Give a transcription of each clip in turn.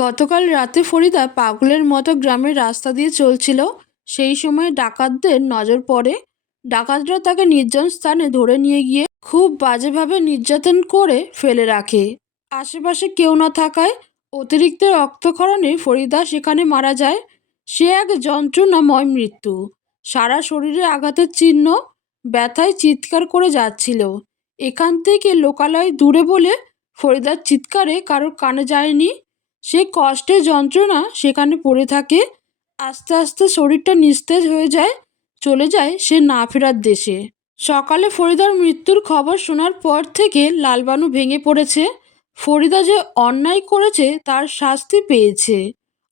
গতকাল রাতে ফরিদা পাগলের মতো গ্রামের রাস্তা দিয়ে চলছিল। সেই সময় ডাকাতদের নজর পড়ে। ডাকাতরা তাকে নির্জন স্থানে ধরে নিয়ে গিয়ে খুব বাজেভাবে নির্যাতন করে ফেলে রাখে। আশেপাশে কেউ না থাকায় অতিরিক্ত রক্তক্ষরণে ফরিদা সেখানে মারা যায়। সে এক যন্ত্রণাময় মৃত্যু। সারা শরীরে আঘাতের চিহ্ন, ব্যথায় চিৎকার করে যাচ্ছিল। এখান থেকে লোকালয় দূরে বলে ফরিদার চিৎকারে কারোর কানে যায়নি। সে কষ্টের যন্ত্রণা সেখানে পড়ে থাকে। আস্তে আস্তে শরীরটা নিস্তেজ হয়ে যায়। চলে যায় সে না ফেরার দেশে। সকালে ফরিদার মৃত্যুর খবর শোনার পর থেকে লালবানু ভেঙে পড়েছে। ফরিদা যে অন্যায় করেছে তার শাস্তি পেয়েছে।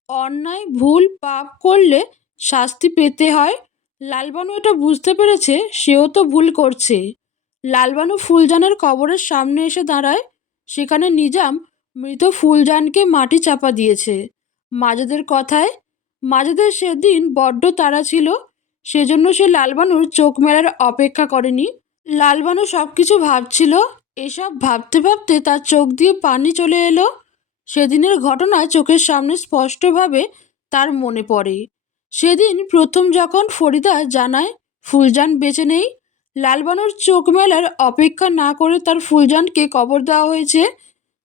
অন্যায় ভুল পাপ করলে শাস্তি পেতে হয়। লালবানু এটা বুঝতে পেরেছে, সেও তো ভুল করছে। লালবানু ফুলজানের কবরের সামনে এসে দাঁড়ায়। সেখানে নিজাম মৃত ফুলজানকে মাটি চাপা দিয়েছে। মাজেদের কথায়, মাজেদের সেদিন বড্ড তাড়া ছিল, সেজন্য সে লালবানুর চোখ মেলার অপেক্ষা করেনি। লালবানু সব কিছু ভাবছিল। এসব ভাবতে ভাবতে তার চোখ দিয়ে পানি চলে এলো। সেদিনের ঘটনা চোখের সামনে স্পষ্টভাবে তার মনে পড়ে। সেদিন প্রথম যখন ফরিদা জানায় ফুলজান বেঁচে নেই, লালবানুর চোখ মেলার অপেক্ষা না করে তার ফুলজানকে কবর দেওয়া হয়েছে।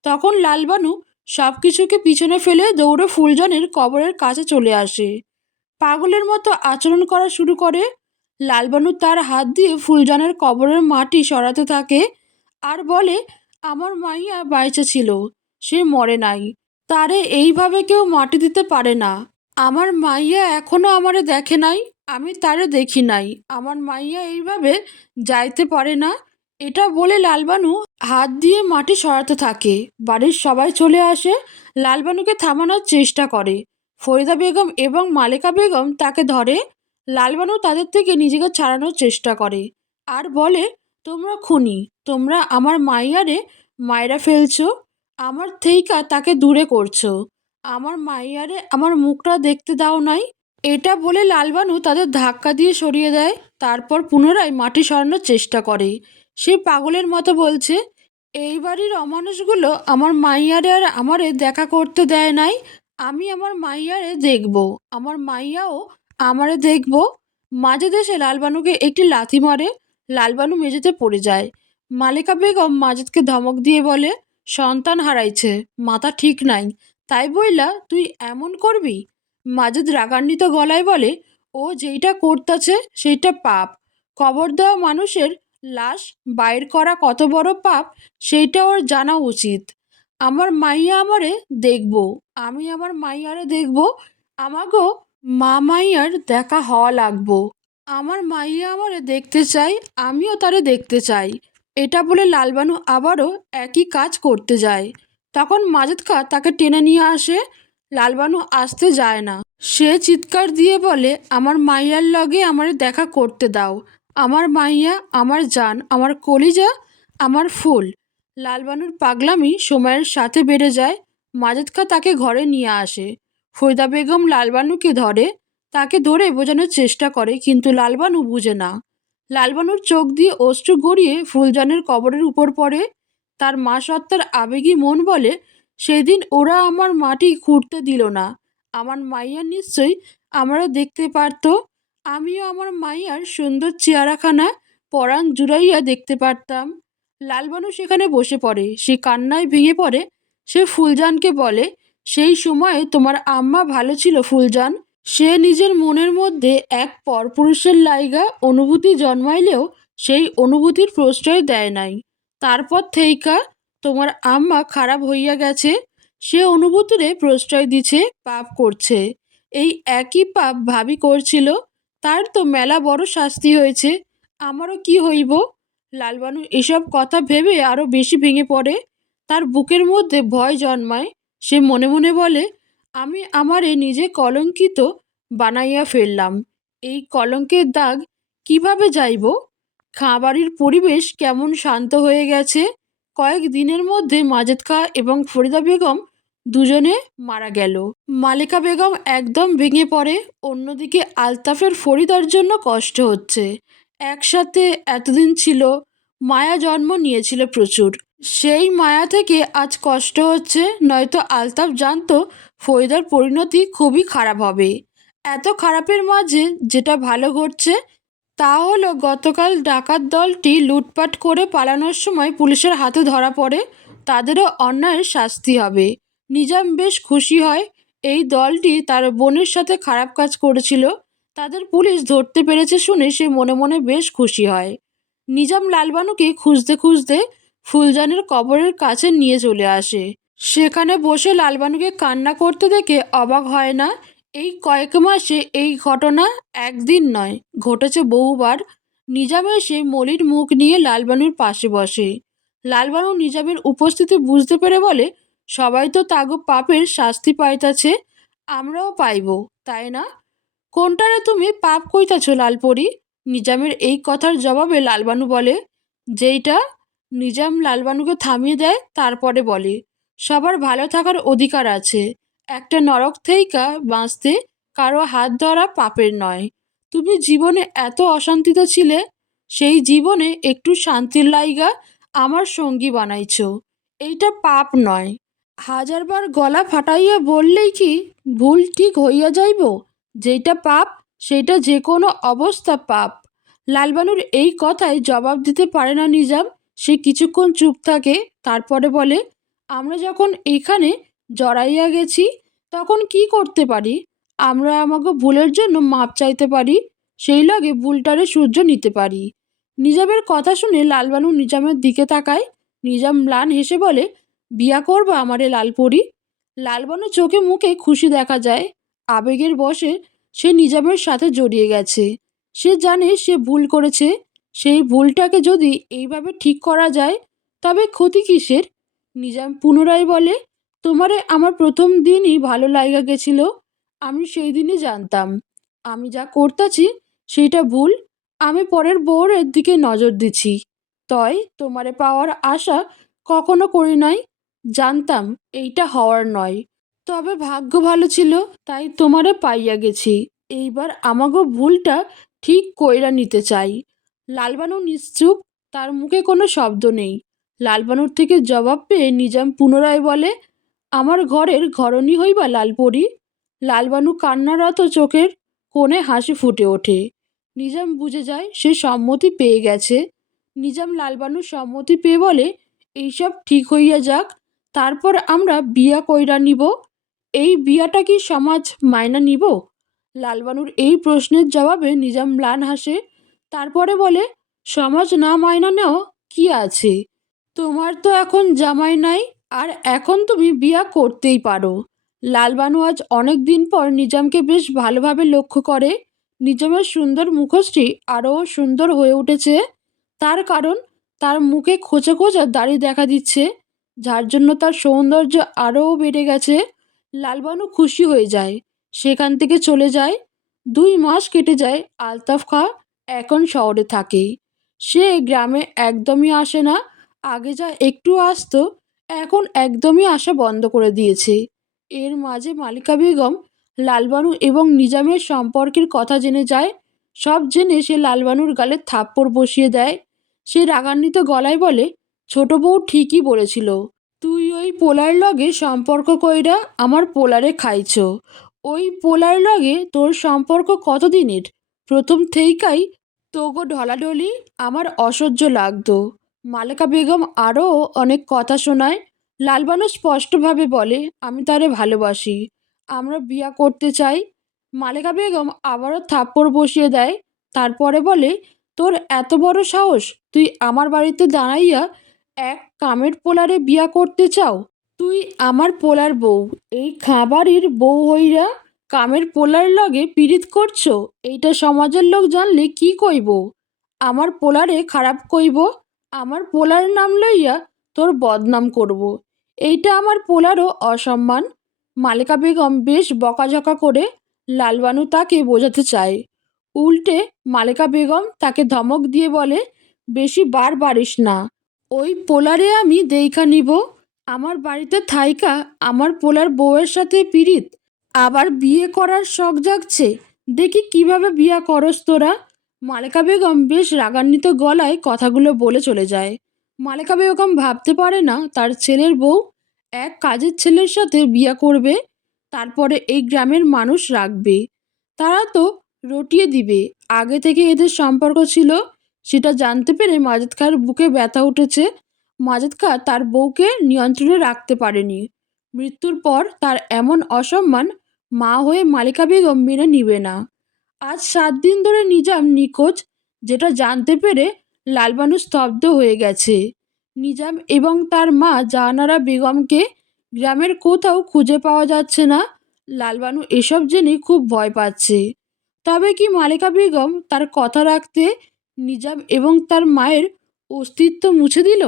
তখন লালবানু সব কিছুকে পিছনে ফেলে দৌড়ে ফুলজানের কবরের কাছে চলে আসে। পাগলের মতো আচরণ করা শুরু করে। লালবানু তার হাত দিয়ে ফুলজানের কবরের মাটি সরাতে থাকে আর বলে, আমার মাইয়া বাইচা ছিল, সে মরে নাই। তারে এইভাবে কেউ মাটি দিতে পারে না। আমার মাইয়া এখনো আমারে দেখে নাই, আমি তারে দেখি নাই। আমার মাইয়া এইভাবে যাইতে পারে না। এটা বলে লালবানু হাত দিয়ে মাটি সরাতে থাকে। বাড়ির সবাই চলে আসে, লালবানুকে থামানোর চেষ্টা করে। ফরিদা বেগম এবং মালেকা বেগম তাকে ধরে। লালবানু তাদের থেকে নিজেকে ছাড়ানোর চেষ্টা করে আর বলে, তোমরা খুনি, তোমরা আমার মাইয়ারে মায়েরা ফেলছো, আমার থেইকা তাকে দূরে করছো, আমার মাইয়ারে আমার মুখটা দেখতে দাও নাই। এটা বলে লালবানু তাদের ধাক্কা দিয়ে সরিয়ে দেয়। তারপর পুনরায় মাটি সরানোর চেষ্টা করে। সে পাগলের মতো বলছে, এই বাড়ির অমানুষগুলো আমার মাইয়ারে আর আমারে দেখা করতে দেয় নাই। আমি আমার মাইয়ারে দেখব, আমার মাইয়াও আমারে দেখব। মাঝে দেশে লালবানুকে একটি লাথি মারে। লালবানু মেঝেতে পড়ে যায়। মালেকা বেগম মাজেদকে ধমক দিয়ে বলে, সন্তান হারাইছে, মাথা ঠিক নাই, তাই বইলা তুই এমন করবি? মাজেদ রাগান্বিত গলায় বলে, ও যেইটা করতেছে সেইটা পাপ। কবর দেওয়া মানুষের লাশ বাইর করা কত বড় পাপ সেইটা ওর জানা উচিত। আমার মাইয়া আমারে দেখব, আমি আমার মাইয়ারে দেখব, আমাগো মা মাইয়ার দেখা হওয়া লাগবো। আমার মাইয়া আমারে দেখতে চাই, আমিও তারে দেখতে চাই। এটা বলে লালবানু আবারও একই কাজ করতে যায়। তখন মাজেদ খা তাকে টেনে নিয়ে আসে। লালবানু আসতে যায় না। সে চিৎকার দিয়ে বলে, আমার মাইয়ার লগে আমারে দেখা করতে দাও। আমার মাইয়া আমার জান, আমার কলিজা, আমার ফুল। লালবানুর পাগলামি সময়ের সাথে বেড়ে যায়। মাজেদ খা তাকে ঘরে নিয়ে আসে। ফরিদা বেগম লালবানুকে ধরে। তাকে ধরে বোঝানোর চেষ্টা করে, কিন্তু লালবানু বুঝে না। লালবানুর চোখ দিয়ে অশ্রু গড়িয়ে ফুলজানের কবরের উপর পড়ে। তার মা সত্তার আবেগী মন বলে, সেদিন ওরা আমার মাটি খুঁড়তে দিল না। আমার মাইয়া নিশ্চয়ই আমরা দেখতে পারত। আমিও আমার মাইয়ার সুন্দর চেহারাখানা পরাণ জুড়াইয়া দেখতে পারতাম। লালবানু সেখানে বসে পড়ে। সে কান্নায় ভেঙে পড়ে। সে ফুলজানকে বলে, সেই সময়ে তোমার আম্মা ভালো ছিল ফুলজান। সে নিজের মনের মধ্যে এক পরপুরুষের লাইগা অনুভূতি জন্মাইলেও সেই অনুভূতির প্রশ্রয় দেয় নাই। তারপর থেইকা তোমার আম্মা খারাপ হইয়া গেছে। সে অনুভূতিরে প্রশ্রয় দিছে, পাপ করছে। এই একই পাপ ভাবি করছিল। তার তো মেলা বড় শাস্তি হয়েছে, আমারও কি হইব? লালবানু এসব কথা ভেবে আরো বেশি ভেঙে পড়ে। তার বুকের মধ্যে ভয় জন্মায়। সে মনে মনে বলে, আমি আমারে নিজে কলঙ্কিত বানাইয়া ফেললাম। এই কলঙ্কের দাগ কিভাবে যাইব? খাবারের পরিবেশ কেমন শান্ত হয়ে গেছে। কয়েক দিনের মধ্যে মাজেদ খা এবং ফরিদা বেগম দুজনে মারা গেল। মালেকা বেগম একদম ভেঙে পড়ে। অন্যদিকে আলতাফের ফরিদার জন্য কষ্ট হচ্ছে। একসাথে এতদিন ছিল, মায়া জন্ম নিয়েছিল প্রচুর। সেই মায়া থেকে আজ কষ্ট হচ্ছে, নয়তো আলতাফ জানতো ফরিদার পরিণতি খুবই খারাপ হবে। এত খারাপের মাঝে যেটা ভালো ঘটছে তা হলো গতকাল ডাকাত দলটি লুটপাট করে পালানোর সময় পুলিশের হাতে ধরা পড়ে, তাদেরও অন্যায়ের শাস্তি হবে। নিজাম বেশ খুশি হয়, এই দলটি তার বোনের সাথে খারাপ কাজ করেছিল, তাদের পুলিশ ধরতে পেরেছে শুনে সে মনে মনে বেশ খুশি হয়। নিজাম লালবানুকে খুঁজতে খুঁজতে ফুলজানের কবরের কাছে নিয়ে চলে আসে। সেখানে বসে লালবানুকে কান্না করতে দেখে অবাক হয় না। এই কয়েক মাসে এই ঘটনা একদিন নয়, ঘটেছে বহুবার। নিজাম এসে মলির মুখ নিয়ে লালবানুর পাশে বসে। লালবানু নিজামের উপস্থিতি বুঝতে পেরে বলে, সবাই তো তাগো পাপের শাস্তি পাইতাছে, আমরাও পাইব, তাই না? কোনটারে তুমি পাপ কইতাছ লালপরি? নিজামের এই কথার জবাবে লালবানু বলে, যেইটা। নিজাম লালবানুকে থামিয়ে দেয়, তারপরে বলে, সবার ভালো থাকার অধিকার আছে। একটা নরক থেইকা বাঁচতে কারো হাত ধরা পাপের নয়। তুমি জীবনে এত অশান্তিতে ছিলে, সেই জীবনে একটু শান্তির লাইগা আমার সঙ্গী বানাইছ, এইটা পাপ নয়। হাজারবার গলা ফাটাইয়া বললেই কি ভুল ঠিক হইয়া যাইব? যেইটা পাপ সেইটা যে কোনো অবস্থা পাপ। লালবানুর এই কথায় জবাব দিতে পারে না নিজাম। সে কিছুক্ষণ চুপ থাকে, তারপরে বলে, আমরা যখন এইখানে জড়াইয়া গেছি তখন কি করতে পারি? আমরা আমাকে ভুলের জন্য মাপ চাইতে পারি, সেই লগে ভুলটারে সূর্য নিতে পারি। নিজামের কথা শুনে লালবানু নিজামের দিকে তাকায়। নিজাম ম্লান হেসে বলে, বিয়া করবা আমারে লালপরি? লালবানু চোখে মুখে খুশি দেখা যায়, আবেগের বশে সে নিজামের সাথে জড়িয়ে গেছে। সে জানে সে ভুল করেছে, সেই ভুলটাকে যদি এইভাবে ঠিক করা যায় তবে ক্ষতি কিসের? নিজাম পুনরায় বলে, তোমারে আমার প্রথম দিনই ভালো লাগা গেছিল, আমি সেই দিনই জানতাম আমি যা করতেছি সেইটা ভুল। আমি পরের বউরের দিকে নজর দিছি, তয় তোমারে পাওয়ার আশা কখনো করি নাই। জানতাম এইটা হওয়ার নয়, তবে ভাগ্য ভালো ছিল তাই তোমারে পাইয়া গেছি। এইবার আমাগো ভুলটা ঠিক কইরা নিতে চাই। লালবানু নিশ্চুপ, তার মুখে কোনো শব্দ নেই। লালবানুর থেকে জবাব পেয়ে নিজাম পুনরায় বলে, আমার ঘরের ঘরণী হইবা লালপরি? লালবানু কান্নারত চোখের কোণে হাসি ফুটে ওঠে। নিজাম বুঝে যায় সে সম্মতি পেয়ে গেছে। নিজাম লালবানুর সম্মতি পেয়ে বলে, এইসব ঠিক হইয়া যাক, তারপর আমরা বিয়া কইরা নিব। এই বিয়াটা কি সমাজ মাইনা নিব? লালবানুর এই প্রশ্নের জবাবে নিজাম ম্লান হাসে, তারপরে বলে, সমাজ না মাইনা নেওয়া কি আছে? তোমার তো এখন জামাই নাই, আর এখন তুমি বিয়া করতেই পারো। লালবানু আজ অনেক দিন পর নিজামকে বেশ ভালোভাবে লক্ষ্য করে। নিজামের সুন্দর মুখশ্রী আরও সুন্দর হয়ে উঠেছে, তার কারণ তার মুখে খোঁচা খোঁচা দাড়ি দেখা দিচ্ছে, যার জন্য তার সৌন্দর্য আরও বেড়ে গেছে। লালবানু খুশি হয়ে যায়, সেখান থেকে চলে যায়। 2 মাস কেটে যায়। আলতাফ খাঁ এখন শহরে থাকে। সে গ্রামে একদমই আসে না। আগে যা একটু আসতো, এখন একদমই আসা বন্ধ করে দিয়েছে। এর মাঝে মালিকা বেগম লালবানু এবং নিজামের সম্পর্কের কথা জেনে যায়। সব জেনে সে লালবানুর গালে থাপ্পড় বসিয়ে দেয়। সে রাগান্বিত গলায় বলে, ছোট বউ ঠিকই বলেছিল, তুই ওই পোলার লগে সম্পর্ক কইরা আমার পোলারে খাইছ। ওই পোলার লগে তোর সম্পর্ক কতদিনের? প্রথম থেইকাই তোগো ঢলাঢলি আমার অসহ্য লাগতো। মালেকা বেগম আরও অনেক কথা শোনায়। লালবানু স্পষ্টভাবে বলে, আমি তারে ভালোবাসি, আমরা বিয়া করতে চাই। মালেকা বেগম আবারও থাপ্পড় বসিয়ে দেয়, তারপরে বলে, তোর এত বড় সাহস, তুই আমার বাড়িতে দাঁড়াইয়া এক কামের পোলারে বিয়া করতে চাও? তুই আমার পোলার বউ, এই খাবারির বউ হইরা কামের পোলার লগে পীড়িত করছো? এইটা সমাজের লোক জানলে কি কইব? আমার পোলারে খারাপ কইব, আমার পোলার নাম লইয়া তোর বদনাম করব। এইটা আমার পোলারও অসম্মান। মালেকা বেগম বেশ বকাঝকা করে লালবানু তাকে বোঝাতে চায়। উল্টে মালেকা বেগম তাকে ধমক দিয়ে বলে, বেশি বার বাড়িস না, ওই পোলারে আমি দেইখা নিব। আমার বাড়িতে থাইকা আমার পোলার বউয়ের সাথে পীড়িত, আবার বিয়ে করার শখ জাগছে, দেখি কিভাবে বিয়া করস তোরা। মালেকা বেগম বেশ রাগান্বিত গলায় কথাগুলো বলে চলে যায়। মালেকা বেগম ভাবতে পারে না তার ছেলের বউ এক কাজের ছেলের সাথে বিয়ে করবে, তারপরে এই গ্রামের মানুষ রাখবে, তারা তো রটিয়ে দিবে। আগে থেকে এদের সম্পর্ক ছিল, সেটা জানতে পেরে মাজেদ খাঁর বুকে ব্যথা উঠেছে। মাজেদ খাঁ তার বউকে নিয়ন্ত্রণে রাখতে পারেনি। মৃত্যুর পর তার এমন অসম্মান মা হয়ে মালিকা বেগম মেনে নিবে না। আজ 7 দিন ধরে নিজাম নিখোঁজ, যেটা জানতে পেরে লালবানু স্তব্ধ হয়ে গেছে। নিজাম এবং তার মা জাহানারা বেগমকে গ্রামের কোথাও খুঁজে পাওয়া যাচ্ছে না। লালবানু এসব জেনে খুব ভয় পাচ্ছে। তবে কি মালেকা বেগম তার কথা রাখতে নিজাম এবং তার মায়ের অস্তিত্ব মুছে দিল?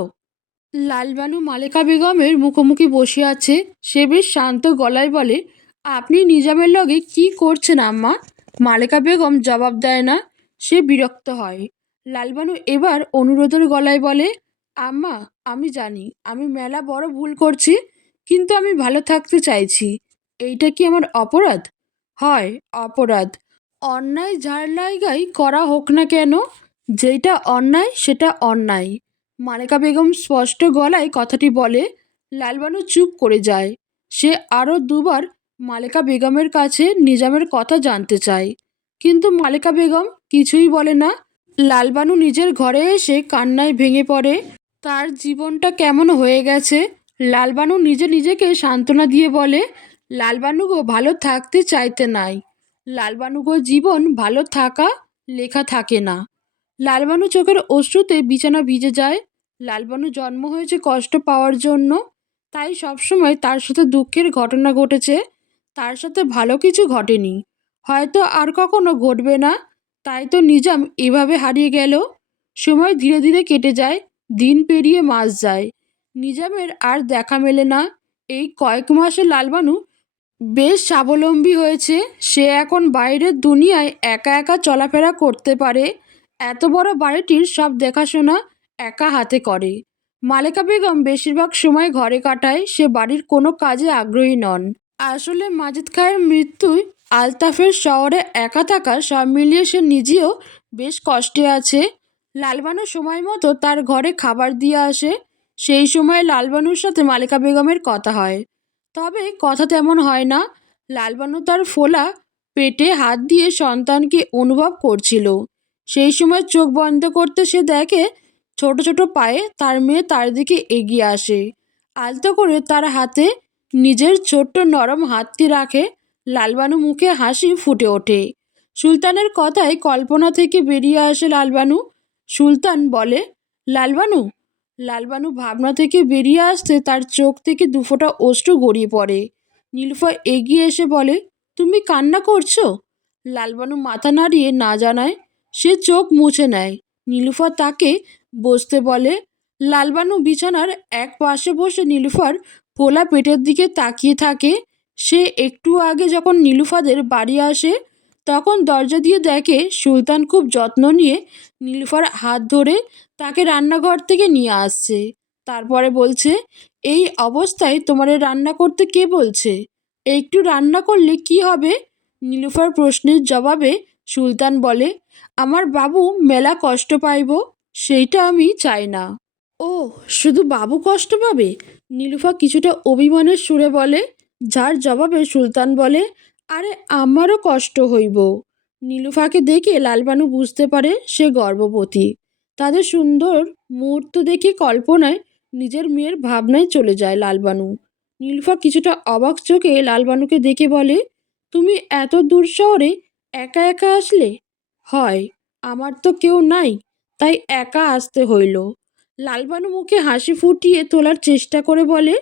লালবানু মালেকা বেগমের মুখোমুখি বসে আছে। সে বেশ শান্ত গলায় বলে, আপনি নিজামের লগে কি করছেন আম্মা? মালেকা বেগম জবাব দেয় না, সে বিরক্ত হয়। লালবানু এবার অনুরোধের গলায় বলে, আম্মা, আমি জানি আমি মেলা বড় ভুল করছি, কিন্তু আমি ভালো থাকতে চাইছি। এইটা কি আমার অপরাধ? হয়, অপরাধ। অন্যায় যার লাইগাই করা হোক না কেন, যেটা অন্যায় সেটা অন্যায়। মালেকা বেগম স্পষ্ট গলায় কথাটি বলে। লালবানু চুপ করে যায়। সে আরও দুবার মালেকা বেগমের কাছে নিজামের কথা জানতে চায়, কিন্তু মালেকা বেগম কিছুই বলে না। লালবানু নিজের ঘরে এসে কান্নায় ভেঙে পড়ে। তার জীবনটা কেমন হয়ে গেছে। লালবানু নিজেকে সান্ত্বনা দিয়ে বলে, লালবানুগো ভালো থাকতে চাইতে নাই। লালবানুগো জীবন ভালো থাকা লেখা থাকে না। লালবানু চোখের অশ্রুতে বিছানা ভিজে যায়। লালবানু জন্ম হয়েছে কষ্ট পাওয়ার জন্য, তাই সবসময় তার সাথে দুঃখের ঘটনা ঘটেছে, তার সাথে ভালো কিছু ঘটেনি। হয়তো আর কখনো ঘটবে না, তাই তো নিজাম এভাবে হারিয়ে গেল। সময় ধীরে ধীরে কেটে যায়, দিন পেরিয়ে মাস যায়। নিজামের আর দেখা মেলে না। এই কয়েক মাসে লালবানু বেশ স্বাবলম্বী হয়েছে। সে এখন বাইরের দুনিয়ায় একা একা চলাফেরা করতে পারে। এত বড় বাড়িটির সব দেখাশোনা একা হাতে করে। মালেকা বেগম বেশিরভাগ সময় ঘরে কাটায়, সে বাড়ির কোনো কাজে আগ্রহী নন। আসলে মাজেদ খাঁয়ের মৃত্যুয় আলতাফের শহরে একা থাকা সব মিলিয়ে সে নিজেও বেশ কষ্টে আছে। লালবানু সময় মতো তার ঘরে খাবার দিয়ে আসে। সেই সময় লালবানুর সাথে মালেকা বেগমের কথা হয়, তবে কথা তেমন হয় না। লালবানু তার ফোলা পেটে হাত দিয়ে সন্তানকে অনুভব করছিল। সেই সময় চোখ বন্ধ করতে সে দেখে ছোট ছোট পায়ে তার মেয়ে তার দিকে এগিয়ে আসে। আলতো করে তার হাতে নিজের ছোট্ট নরম হাতটি রাখে। লালবানু মুখে হাসি ফুটে ওঠে। সুলতানের কথায় কল্পনা থেকে বেরিয়ে আসে লালবানু। সুলতান বলে, লালবানু। লালবানু ভাবনা থেকে বেরিয়ে আসতে তার চোখ থেকে দুফোঁটা অশ্রু গড়িয়ে পড়ে। নীলুফা এগিয়ে এসে বলে, তুমি কান্না করছো? লালবানু মাথা নাড়িয়ে না জানায়। সে চোখ মুছে নেয়। নীলুফা তাকে বসতে বলে। লালবানু বিছানার এক পাশে বসে নীলুফার ফোলা পেটের দিকে তাকিয়ে থাকে। সে একটু আগে যখন নীলুফাদের বাড়ি আসে, তখন দরজা দিয়ে দেখে সুলতান খুব যত্ন নিয়ে নীলুফার হাত ধরে তাকে রান্নাঘর থেকে নিয়ে আসছে। তারপরে বলছে, এই অবস্থায় তোমারে রান্না করতে কে বলছে? একটু রান্না করলে কি হবে? নীলুফার প্রশ্নের জবাবে সুলতান বলে, আমার বাবু মেলা কষ্ট পাইব, সেইটা আমি চাই না। ও, শুধু বাবু কষ্ট পাবে? নীলুফা কিছুটা অভিমানের সুরে বলে। যার জবাবে সুলতান বলে, আরে আমারও কষ্ট হইব। নীলুফাকে দেখে লালবানু বুঝতে পারে সে গর্ভবতী। তাদের সুন্দর মুহূর্ত দেখে কল্পনায় নিজের মেয়ের ভাবনায় চলে যায় লালবানু। নীলুফা কিছুটা অবাক চোখে লালবানুকে দেখে বলে, তুমি এত দূর শহরে একা একা আসলে? হয়, আমার তো কেউ নাই, তাই একা আসতে হইল। লালবানু মুখে হাসি ফুটিয়ে তোলার চেষ্টা করে বলে।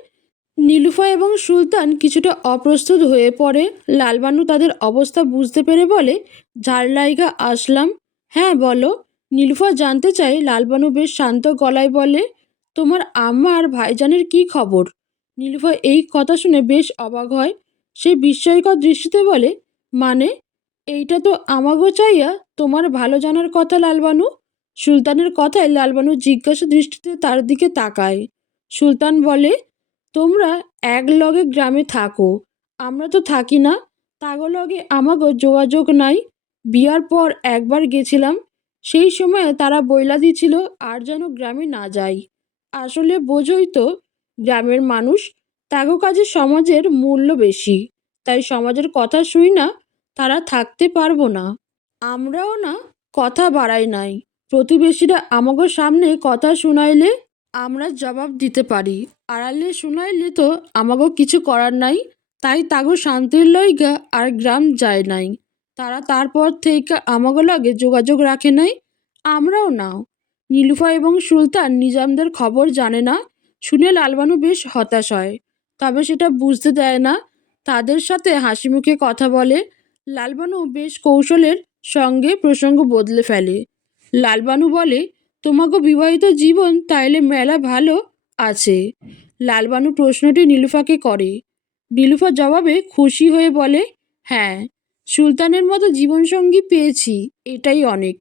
নীলুফা এবং সুলতান কিছুটা অপ্রস্তুত হয়ে পড়ে। লালবানু তাদের অবস্থা বুঝতে পেরে বলে, ঝাড়লাইগা আসলাম। হ্যাঁ বলো। নীলুফা জানতে চায়। লালবানু বেশ শান্ত গলায় বলে, তোমার আম্মা আর ভাইজানের কি খবর? নীলুফা এই কথা শুনে বেশ অবাক হয়। সে বিস্ময়কর দৃষ্টিতে বলে, মানে? এইটা তো আমাগো চাইয়া তোমার ভালো জানার কথা লালবানু। সুলতানের কথায় লালবানু জিজ্ঞাসা দৃষ্টিতে তার দিকে তাকায়। সুলতান বলে, তোমরা এক লগে গ্রামে থাকো, আমরা তো থাকি না, তাগো লগে আমাগো যোগাযোগ নাই। বিয়ার পর একবার গেছিলাম, সেই সময়ে তারা বইলা দিছিল আর যেন গ্রামে না যাই। আসলে বোঝই তো, গ্রামের মানুষ তাগো কাজে সমাজের মূল্য বেশি, তাই সমাজের কথা শুই না তারা থাকতে পারবো না। আমরাও না কথা বাড়াই নাই, প্রতিবেশীরা আমাগো সামনে কথা শুনাইলে আমরা জবাব দিতে পারি, আড়ালে শুনাইলে তো আমাগো কিছু করার নাই। তাই তাগো শান্তির লইগা আর গ্রাম যায় নাই। তারা তারপর থেকে আমাগো লাগে যোগাযোগ রাখে নাই, আমরাও নাও। নীলুফা এবং সুলতান নিজামদের খবর জানে না, শুনে লালবানু বেশ হতাশ হয়, তবে সেটা বুঝতে দেয় না। তাদের সাথে হাসি মুখে কথা বলে। লালবানু বেশ কৌশলের সঙ্গে প্রসঙ্গ বদলে ফেলে। লালবানু বলে, তোমাকে বিবাহিত জীবন তাইলে মেলা ভালো আছে। লালবানু প্রশ্নটি নীলুফাকে করে। নীলুফা জবাবে খুশি হয়ে বলে, হ্যাঁ, সুলতানের মতো জীবনসঙ্গী পেয়েছি, এটাই অনেক।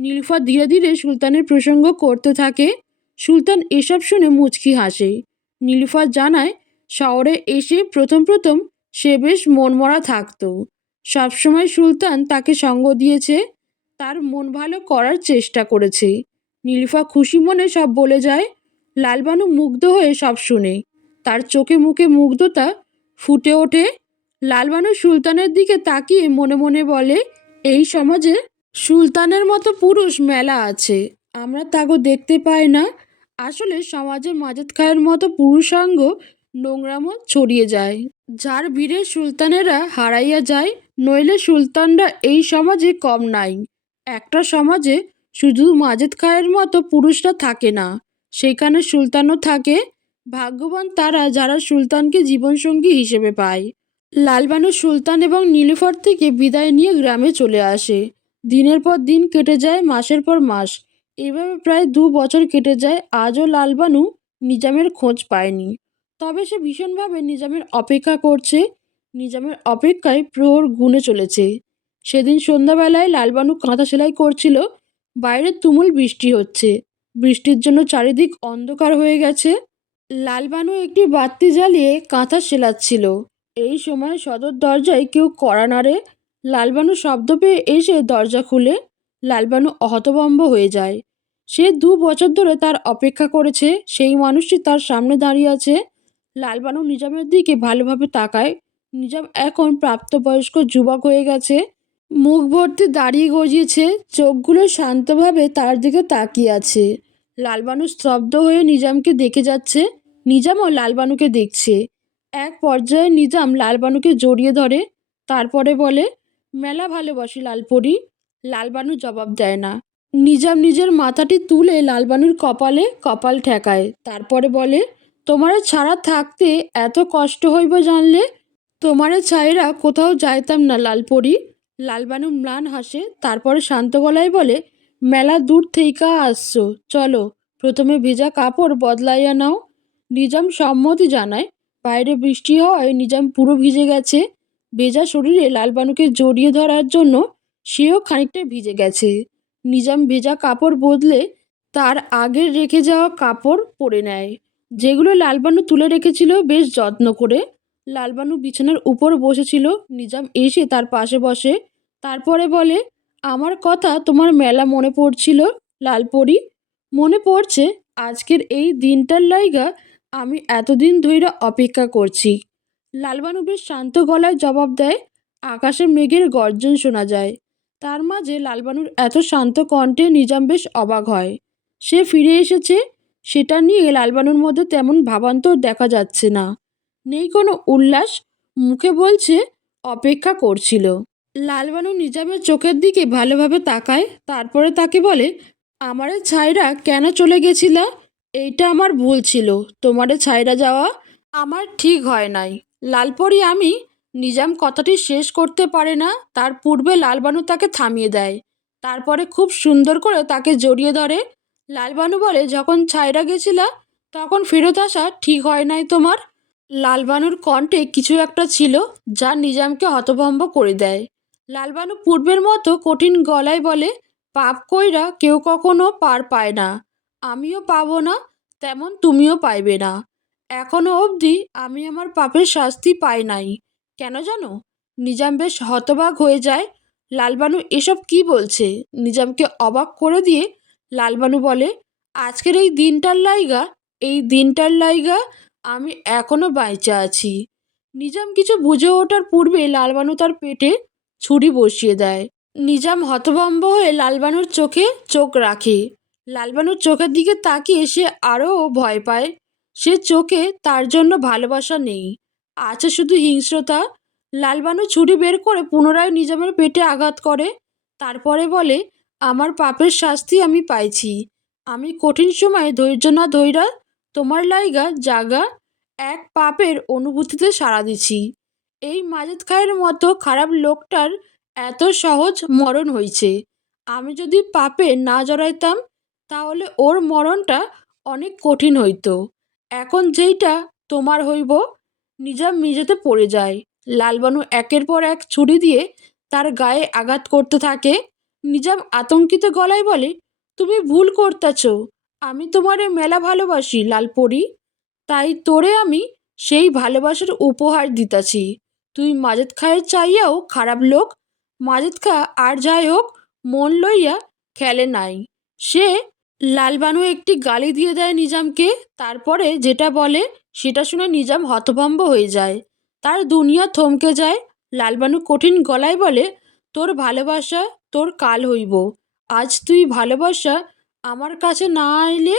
নীলুফা ধীরে ধীরে সুলতানের প্রসঙ্গ করতে থাকে। সুলতান এসব শুনে মুচকি হাসে। নীলুফা জানায়, শহরে এসে প্রথম প্রথম সে বেশ মনমরা থাকতো। সবসময় সুলতান তাকে সঙ্গ দিয়েছে, তার মন ভালো করার চেষ্টা করেছে। নীলুফা খুশি মনে সব বলে যায়। লালবানু মুগ্ধ হয়ে সব শুনে, তার চোখে মুখে মুগ্ধতা ফুটে ওঠে। লালবানু সুলতানের দিকে তাকিয়ে মনে মনে বলে, এই সমাজে সুলতানের মতো পুরুষ মেলা আছে, আমরা তাগো দেখতে পাই না। আসলে সমাজে মাজেদ খায়ের মতো পুরুষাঙ্গ নোংরামো ছড়িয়ে যায়, যার ভিড়ে সুলতানেরা হারাইয়া যায়। নইলে সুলতানরা এই সমাজে কম নাই। একটা সমাজে শুধু মাজেদ খায়ের মতো পুরুষরা থাকে না, সেখানে সুলতানও থাকে। ভাগ্যবান তারা যারা সুলতানকে জীবনসঙ্গী হিসেবে পায়। লালবানু সুলতান এবং নীলুফার থেকে বিদায় নিয়ে গ্রামে চলে আসে। দিনের পর দিন কেটে যায়, মাসের পর মাস। এভাবে প্রায় 2 বছর কেটে যায়। আজও লালবানু নিজামের খোঁজ পায়নি। তবে সে ভীষণভাবে নিজামের অপেক্ষা করছে। নিজামের অপেক্ষায় প্রহর গুনে চলেছে। সেদিন সন্ধ্যাবেলায় লালবানু কাঁথা সেলাই করছিল। বাইরে তুমুল বৃষ্টি হচ্ছে। বৃষ্টির জন্য চারিদিক অন্ধকার হয়ে গেছে। লালবানু একটি বাতি জ্বালিয়ে কাঁথা সেলাচ্ছিল। এই সময় সদর দরজায় কেউ কড়া নাড়ে। লালবানু শব্দ পেয়ে এসে দরজা খুলে। লালবানু হতভম্ব হয়ে যায়। সে 2 বছর ধরে তার অপেক্ষা করেছে, সেই মানুষটি তার সামনে দাঁড়িয়ে আছে। লালবানু নিজামের দিকে ভালোভাবে তাকায়। নিজাম এখন প্রাপ্তবয়স্ক যুবক হয়ে গেছে। মুখ ভর্তি দাঁড়িয়ে গজিয়েছে, চোখগুলো শান্তভাবে তার দিকে তাকিয়ে আছে। লালবানু স্তব্ধ হয়ে নিজামকে দেখে যাচ্ছে। নিজামও লালবানুকে দেখছে। এক পর্যায়ে নিজাম লালবানুকে জড়িয়ে ধরে, তারপরে বলে, মেলা ভালোবাসি লালপরি। লালবানু জবাব দেয় না। নিজাম নিজের মাথাটি তুলে লালবানুর কপালে কপাল ঠেকায়, তারপরে বলে, তোমারে ছাড়া থাকতে এত কষ্ট হইব জানলে তোমারে ছাইরা কোথাও যাইতাম না লালপরি। লালবানু ম্লান হাসে, তারপরে শান্ত গলায় বলে, মেলা দূর থেইকা আসছো, চলো প্রথমে ভেজা কাপড় বদলাইয়া নাও। নিজাম সম্মতি জানায়। বাইরে বৃষ্টি হওয়ায় নিজাম পুরো ভিজে গেছে। ভেজা শরীরে লালবানুকে জড়িয়ে ধরার জন্য সেও খানিকটা ভিজে গেছে। নিজাম ভেজা কাপড় বদলে তার আগের রেখে যাওয়া কাপড় পরে নেয়, যেগুলো লালবানু তুলে রেখেছিল বেশ যত্ন করে। লালবানু বিছানার উপর বসেছিল। নিজাম এসে তার পাশে বসে, তারপরে বলে, আমার কথা তোমার মেলা মনে পড়ছিল লালপরি। মনে পড়ছে, আজকের এই দিনটার লাইগা আমি এতদিন ধইরা অপেক্ষা করছি। লালবানু বেশ শান্ত গলায় জবাব দেয়। আকাশে মেঘের গর্জন শোনা যায়। তার মাঝে লালবানুর এত শান্ত কণ্ঠে নিজাম বেশ অবাক হয়। সে ফিরে এসেছে, সেটা নিয়ে লালবানুর মধ্যে তেমন ভাবান্তর দেখা যাচ্ছে না। নেই কোনো উল্লাস, মুখে বলছে অপেক্ষা করছিল। লালবানু নিজামের চোখের দিকে ভালোভাবে তাকায়, তারপরে তাকে বলে, আমারে ছাইরা কেন চলে গেছিলা? এইটা আমার ভুল ছিল, তোমারে ছাইরা যাওয়া আমার ঠিক হয় নাই লালপরি। আমি নিজাম কথাটি শেষ করতে পারে না, তার পূর্বে লালবানু তাকে থামিয়ে দেয়। তারপরে খুব সুন্দর করে তাকে জড়িয়ে ধরে। লালবানু বলে, যখন ছাইরা গেছিলা তখন ফেরত আসা ঠিক হয় নাই তোমার। লালবানুর কণ্ঠে কিছু একটা ছিল যা নিজামকে হতভম্ব করে দেয়। লালবানু পূর্বের মতো কঠিন গলায় বলে, পাপ কইরা কেউ কখনো পার পায় না, আমিও পাবো না, তেমন তুমিও পাইবে না। এখনো অবধি আমি আমার পাপের শাস্তি পাই নাই। কেন জানো? নিজাম বেশ হতবাক হয়ে যায়। লালবানু এসব কি বলছে? নিজামকে অবাক করে দিয়ে লালবানু বলে, আজকের এই দিনটার লাইগা এই দিনটার লাইগা আমি এখনো বাইচা আছি। নিজাম কিছু বুঝে ওঠার পূর্বে লালবানু তার পেটে ছুরি বসিয়ে দেয়। নিজাম হতভম্ব হয়ে লালবানুর চোখে চোখ রাখে। লালবানুর চোখের দিকে তাকিয়ে সে আরও ভয় পায়। সে চোখে তার জন্য ভালোবাসা নেই, আছে শুধু হিংস্রতা। লালবানু ছুরি বের করে পুনরায় নিজামের পেটে আঘাত করে। তারপরে বলে, আমার পাপের শাস্তি আমি পাইছি। আমি কঠিন সময়ে ধৈর্য না ধইরা তোমার লাইগা জাগা এক পাপের অনুভূতিতে সাড়া দিছি। এই মাজেদ খায়ের মতো খারাপ লোকটার এত সহজ মরণ হইছে। আমি যদি পাপে না জড়াইতাম তাহলে ওর মরণটা অনেক কঠিন হইতো। এখন যেইটা তোমার হইব। নিজাম মেঝেতে পড়ে যায়। লালবানু একের পর এক ছুরি দিয়ে তার গায়ে আঘাত করতে থাকে। নিজাম আতঙ্কিত গলায় বলে, তুমি ভুল করতেছ। আমি তোমারে মেলা ভালোবাসি লালপরি, তাই তোরে আমি সেই ভালোবাসার উপহার দিতাছি। তুই মাজেদ খায়ের চাইয়াও খারাপ লোক। মাজেদ খা আর যাই হোক মন লইয়া খেলে নাই। সে লালবানু একটি গালি দিয়ে দেয় নিজামকে। তারপরে যেটা বলে সেটা শুনে নিজাম হতভম্ব হয়ে যায়। তার দুনিয়া থমকে যায়। লালবানু কঠিন গলায় বলে, তোর ভালোবাসা তোর কাল হইব। আজ তুই ভালোবাসা আমার কাছে না আইলে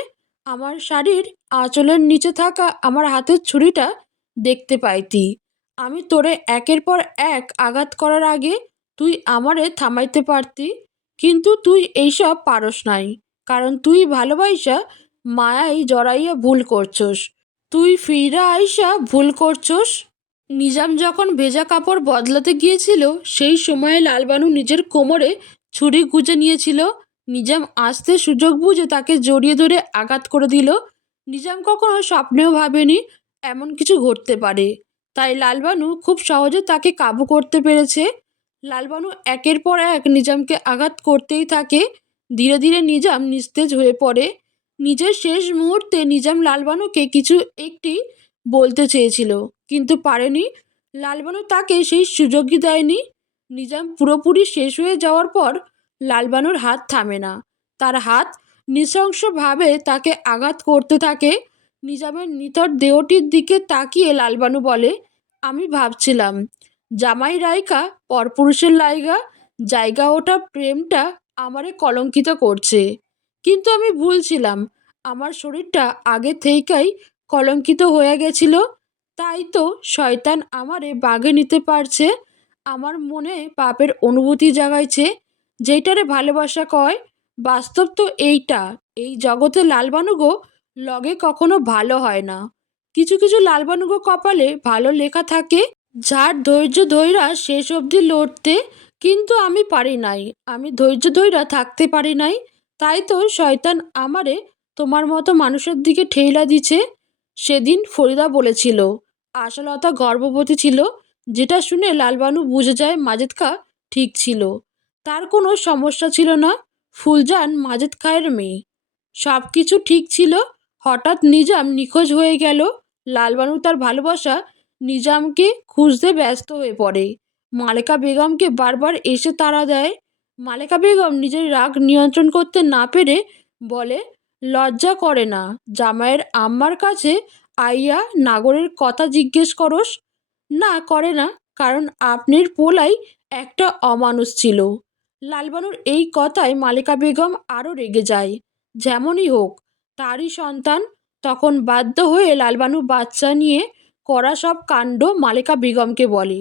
আমার শাড়ির আঁচলের নিচে থাকা আমার হাতের ছুরিটা দেখতে পাইতি। আমি তোরে একের পর এক আঘাত করার আগে তুই আমারে থামাইতে পারতি, কিন্তু তুই এইসব পারস নাই, কারণ তুই ভালোবাসা মায়াই জড়াইয়া ভুল করছস। তুই ফিরা আইসা ভুল করছস। নিজাম যখন ভেজা কাপড় বদলাতে গিয়েছিল সেই সময়ে লালবানু নিজের কোমরে ছুরি গুঁজে নিয়েছিল। নিজাম আসতে সুযোগ বুঝে তাকে জড়িয়ে ধরে আঘাত করে দিল। নিজাম কখনো স্বপ্নেও ভাবেনি এমন কিছু ঘটতে পারে, তাই লালবানু খুব সহজে তাকে কাবু করতে পেরেছে। লালবানু একের পর এক নিজামকে আঘাত করতেই থাকে। ধীরে ধীরে নিজাম নিস্তেজ হয়ে পড়ে। নিজের শেষ মুহূর্তে নিজাম লালবানুকে কিছু একটি বলতে চেয়েছিল, কিন্তু পারেনি। লালবানু তাকে সেই সুযোগই দেয়নি। নিজাম পুরোপুরি শেষ হয়ে যাওয়ার পর লালবানুর হাত থামে না। তার হাত নৃশংসভাবে তাকে আঘাত করতে থাকে। নিজামের নিথর দেহটির দিকে তাকিয়ে লালবানু বলে, আমি ভাবছিলাম জামাই রাইকা পরপুরুষের লাইগা জায়গা ওঠা প্রেমটা আমারে কলঙ্কিত করছে, কিন্তু আমি ভুলছিলাম। আমার শরীরটা আগে থেকেই কলঙ্কিত হয়ে গেছিল, তাই তো শয়তান আমারে বাগে নিতে পারছে। আমার মনে পাপের অনুভূতি জাগাইছে, যেইটারে ভালোবাসা কয়। বাস্তব তো এইটা। এই জগতে লালবানুগো লগে কখনো ভালো হয় না। কিছু কিছু লালবানুগো কপালে ভালো লেখা থাকে, যার ধৈর্য ধইরা শেষ অবধি লড়তে, কিন্তু আমি পারি নাই। আমি ধৈর্য ধইরা থাকতে পারি নাই, তাই তো শয়তান আমারে তোমার মতো মানুষের দিকে ঠেইলা দিছে। সেদিন ফরিদা বলেছিল আশালতা গর্ভবতী ছিল, যেটা শুনে লালবানু বুঝে যায় মাজেদ খা ঠিক ছিল। তার কোনো সমস্যা ছিল না। ফুলজান মাজেদ খায়ের মেয়ে। সব কিছু ঠিক ছিল। হঠাৎ নিজাম নিখোঁজ হয়ে গেল। লালবানু তার ভালোবাসা নিজামকে খুঁজতে ব্যস্ত হয়ে পড়ে। মালেকা বেগমকে বারবার এসে তাড়া দেয়। মালেকা বেগম নিজের রাগ নিয়ন্ত্রণ করতে না পেরে বলে, লজ্জা করে না জামাইয়ের আম্মার কাছে আইয়া নাগরের কথা জিজ্ঞেস করস? না করে না, কারণ আপনার পোলাই একটা অমানুষ ছিল। লালবানুর এই কথায় মালেকা বেগম আরও রেগে যায়। যেমনই হোক তারই সন্তান। তখন বাধ্য হয়ে লালবানু বাচ্চা নিয়ে করা সব কাণ্ড মালেকা বেগমকে বলে।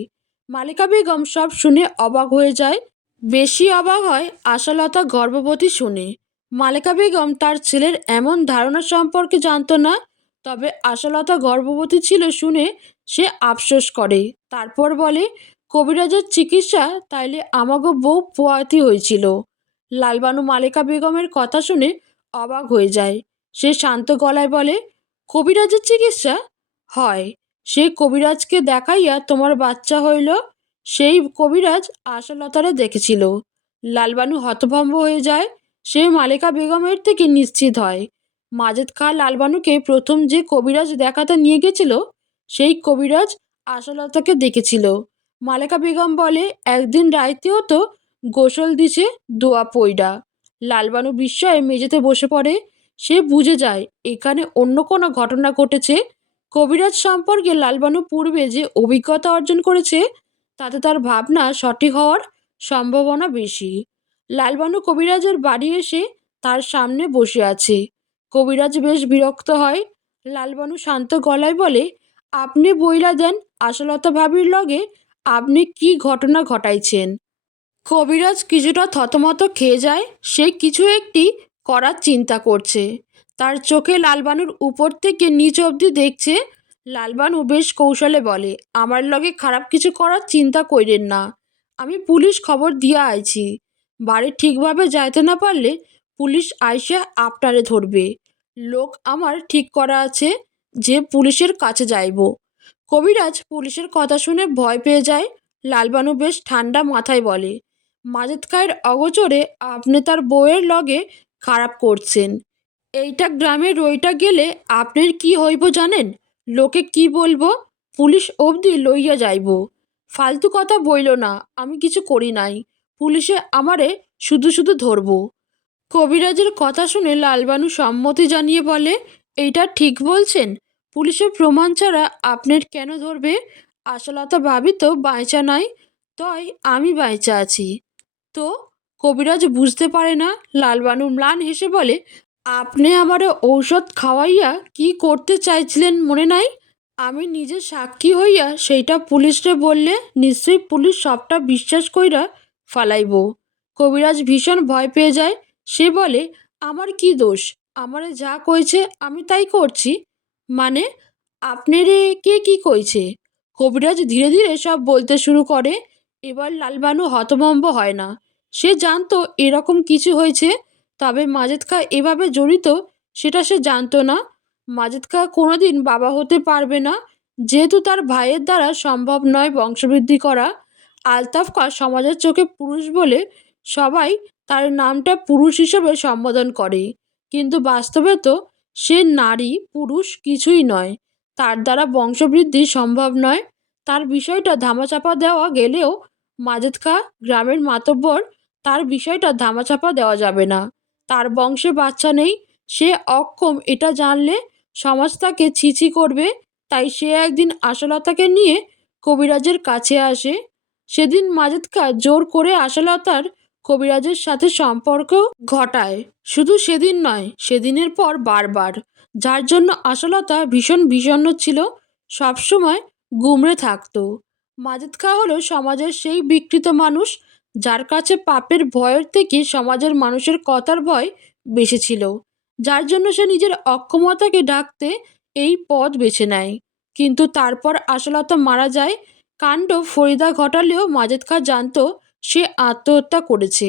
মালেকা বেগম সব শুনে অবাক হয়ে যায়। বেশি অবাক হয় আশালতা গর্ভবতী শুনে। মালেকা বেগম তার ছেলের এমন ধারণা সম্পর্কে জানত না, তবে আশালতা গর্ভবতী ছিল শুনে সে আফসোস করে। তারপর বলে, কবিরাজের চিকিৎসা তাইলে আমাগো বউ পোয়াতি হয়েছিল। লালবানু মালেকা বেগমের কথা শুনে অবাক হয়ে যায়। সে শান্ত গলায় বলে, কবিরাজের চিকিৎসা হয়? সে কবিরাজকে দেখাইয়া তোমার বাচ্চা হইল। সেই কবিরাজ আশালতারে দেখেছিল। লালবানু হতভম্ব হয়ে যায়। সে মালেকা বেগমের থেকে নিশ্চিত হয় মাজেদ খাঁ লালবানুকে প্রথম যে কবিরাজ দেখাতে নিয়ে গেছিল সেই কবিরাজ আশালতাকে দেখেছিল। মালেকা বেগম বলে, একদিন রাইতেও তো গোসল দিছে দোয়া পইডা। লালবানু বিস্ময়ে মেঝেতে বসে পড়ে। সে বুঝে যায় এখানে অন্য কোনো ঘটনা ঘটেছে। কবিরাজ সম্পর্কে লালবানু পূর্বে যে অভিজ্ঞতা অর্জন করেছে তাতে তার ভাবনা সঠিক হওয়ার সম্ভাবনা বেশি। লালবানু কবিরাজের বাড়ি এসে তার সামনে বসে আছে। কবিরাজ বেশ বিরক্ত হয়। লালবানু শান্ত গলায় বলে, আপনি বইলা দেন আশালতা ভাবির লগে আপনি কি ঘটনা ঘটাইছেন। কবিরাজ কিছুটা থতমত খেয়ে যায়। সে কিছু একটি করার চিন্তা করছে। তার চোখে লালবানুর উপর থেকে নিচ অবধি দেখছে। লালবানু বেশ কৌশলে বলে, আমার লগে খারাপ কিছু করার চিন্তা কইরেন না। আমি পুলিশ খবর দিয়া আইছি। বাড়ি ঠিকভাবে যাইতে না পারলে পুলিশ আইসা আপনারে ধরবে। লোক আমার ঠিক করা আছে যে পুলিশের কাছে যাইব। কবিরাজ পুলিশের কথা শুনে ভয় পেয়ে যায়। লালবানু বেশ ঠান্ডা মাথায় বলে, মাজেদ খায়ের অগোচরে আপনি তার বউয়ের লগে খারাপ করছেন। এইটা গ্রামে রইটা গেলে আপনার কি হইব জানেন? লোকে কি বলবো? পুলিশ অবধি লইয়া যাইব। ফালতু কথা বইল না, আমি কিছু করি নাই। পুলিশে আমারে শুধু শুধু ধরব। কবিরাজের কথা শুনে লালবানু সম্মতি জানিয়ে বলে, এইটা ঠিক বলছেন। পুলিশের প্রমাণ ছাড়া আপনার কেন ধরবে? আশালতা ভাবি তো বাইচা নাই, তয় আমি বাইচা আছি। তো কবিরাজ বুঝতে পারে না। লালবানু ম্লান হেসে বলে, আপনি আমারে ঔষধ খাওয়াইয়া কি করতে চাইছিলেন মনে নাই? আমি নিজে সাক্ষী হইয়া সেইটা পুলিশরে বললে নিশ্চয়ই পুলিশ সবটা বিশ্বাস কইরা ফালাইব। কবিরাজ ভীষণ ভয় পেয়ে যায়। সে বলে, আমার কি দোষ? আমারে যা কইছে আমি তাই করছি। মানে আপনারে কে কি কইছে? কবিরাজ ধীরে ধীরে সব বলতে শুরু করে। এবার লালবানু হতভম্ব হয় না। সে জানতো এরকম কিছু হয়েছে, তবে মাজেদ খাঁ এভাবে জড়িত সেটা সে জানতো না। মাজেদ খাঁ কোনোদিন বাবা হতে পারবে না, যেহেতু তার ভাইয়ের দ্বারা সম্ভব নয় বংশবৃদ্ধি করা। আলতাফ খাঁ সমাজের চোখে পুরুষ বলে সবাই তার নামটা পুরুষ হিসেবে সম্বোধন করে, কিন্তু বাস্তবে তো সে নারী পুরুষ কিছুই নয়। তার দ্বারা বংশবৃদ্ধি সম্ভব নয়। তার বিষয়টা ধামাচাপা দেওয়া গেলেও মাজেদ খাঁ গ্রামের মাতব্বর, তার বিষয়টা ধামাচাপা দেওয়া যাবে না। তার বংশে বাচ্চা নেই, সে অক্ষম, এটা জানলে সমাজ তাকে ছিছি করবে। তাই সে একদিন আশালতাকে নিয়ে কবিরাজের কাছে আসে। সেদিন মাজেদ খাঁ জোর করে আশালতার কবিরাজের সাথে সম্পর্ক ঘটায়। শুধু সেদিন নয়, সেদিনের পর বারবার, যার জন্য আশালতা ভীষণ বিষণ্ণ ছিল, সবসময় গুমড়ে থাকতো। মাজেদ খাঁ হলো সমাজের সেই বিকৃত মানুষ যার কাছে পাপের ভয়ের থেকে সমাজের মানুষের কথার ভয় বেশি ছিল, যার জন্য সে নিজের অক্ষমতাকে ঢাকতে এই পথ বেছে নেয়। কিন্তু তারপর আশালতা মারা যায়। কাণ্ড ফরিদা ঘটালেও মাজেদ খাঁ জানতো সে আত্মহত্যা করেছে।